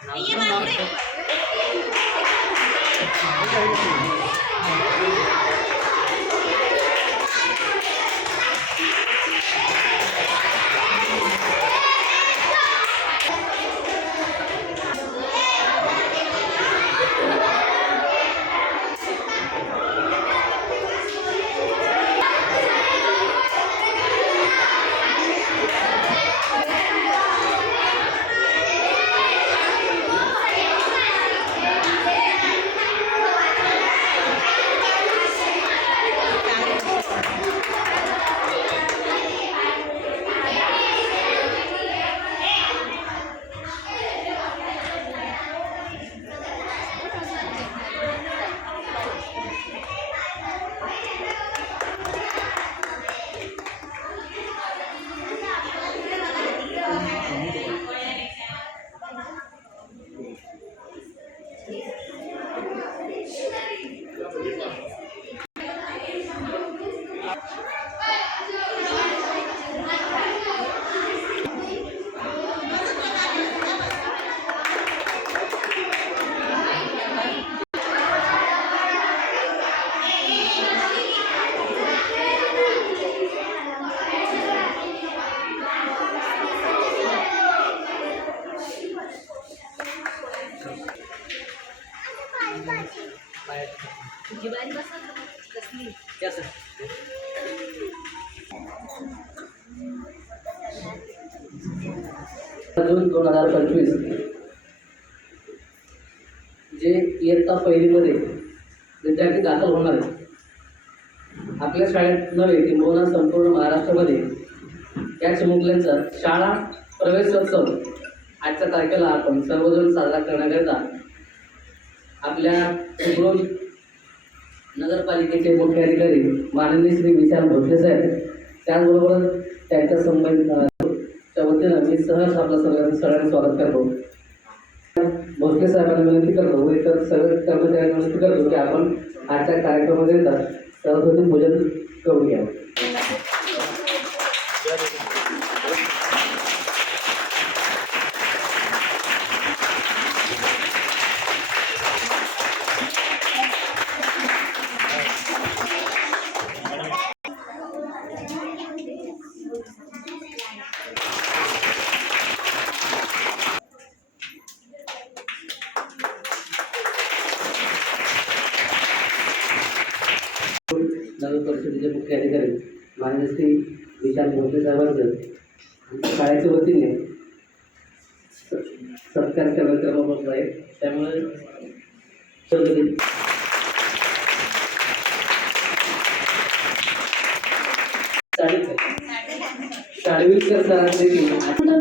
ये जून दोन हजार पंचवीस. जे इयत्ता पहिलीमध्ये विद्यार्थी दाखल होणार आहेत. आपल्या शाळेत नव्हे किंबहुना संपूर्ण महाराष्ट्रामध्ये. या चिमुकल्यांचा शाळा प्रवेशोत्सव आजच्या तारखेला आपण सर्वजण साजरा करण्याकरिता आपल्या चिपळूण नगरपालिकेचे मुख्य अधिकारी माननीय श्री विशाल भोसले साहेब त्याचबरोबर त्यांच्या संबंधित वतीनं मी सहज आपला सगळ्यांचं सगळ्यांना स्वागत करतो. भोसले साहेबांना विनंती करतो व इतर सगळे कर्मचाऱ्यांना विनंती करतो की आपण आजच्या कार्यक्रमाकरिता येतात सरस्वती पूजन करून घ्यावं सर्व परिषदेचे मुख्य अधिकारी माननीय श्री विशाल भोसले साहेबांचं शाळेच्या वतीने सत्कार करण्यात होत आहे. त्यामुळे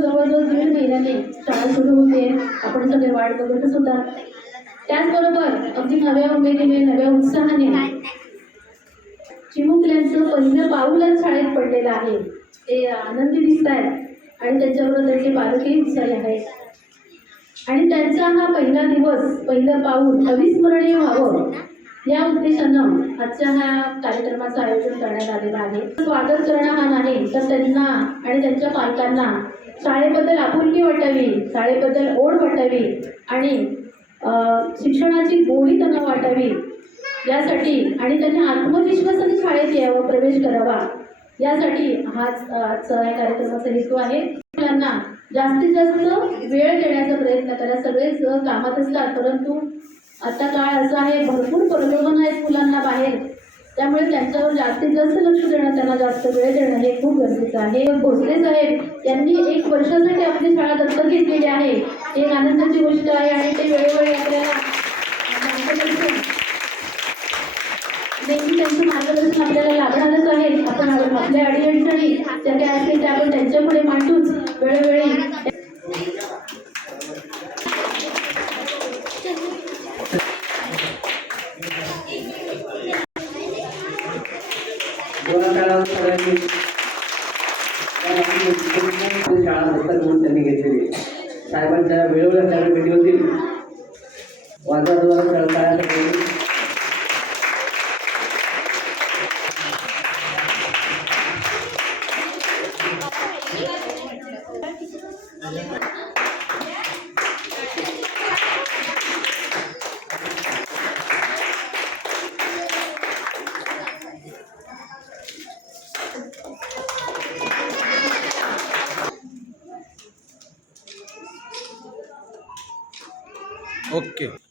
जवळजवळ दीड महिन्याने शाळा सुरू होते. आपण सगळे वाट बघतच होता. त्याचबरोबर अगदी नव्या उमेदीने नव्या उत्साहाने चिमुकल्यांचं पहिलं पाऊलच शाळेत पडलेलं आहे. ते आनंदी दिसत आहेत आणि त्यांच्याबरोबर त्यांचे बालकही उत्साही आहेत. आणि त्यांचा हा पहिला दिवस पहिलं पाऊल अविस्मरणीय व्हावं या उद्देशानं आजच्या ह्या कार्यक्रमाचं आयोजन करण्यात आलेलं आहे. स्वागत करणं हा नाही तर त्यांना आणि त्यांच्या पालकांना शाळेबद्दल आपुलकी वाटावी शाळेबद्दल ओढ वाटावी आणि शिक्षणाची गोडी त्यांना वाटावी यासाठी आणि त्यांनी आत्मविश्वासाने शाळेत यावं प्रवेश करावा. यासाठी हाच आजचा या कार्यक्रमाचा हेतू आहे. मुलांना जास्तीत जास्त वेळ देण्याचा प्रयत्न करा. सगळेच कामात असतात परंतु आता काळ असा आहे भरपूर प्रलोभन आहेत मुलांना बाहेर. त्यामुळे त्यांच्यावर जास्तीत जास्त लक्ष देणं त्यांना जास्त वेळ देणं हे खूप गरजेचं आहे. भोसले साहेब यांनी एक वर्षासाठी आपली शाळा दत्तक घेतलेली आहे. एक आनंदाची गोष्ट आहे आणि ते वेळोवेळी आपल्याला नेहमी त्यांचं मार्गदर्शन आपल्याला लाभणारच आहे. आपण आपल्या अडीअडचणी त्या त्या आपण त्यांच्यापुढे मांडूच वेळोवेळी शाळा होतात म्हणून त्यांनी घेतलेली साहेबांच्या वेळोवेळी मिटिंग होतील वादळाला okay.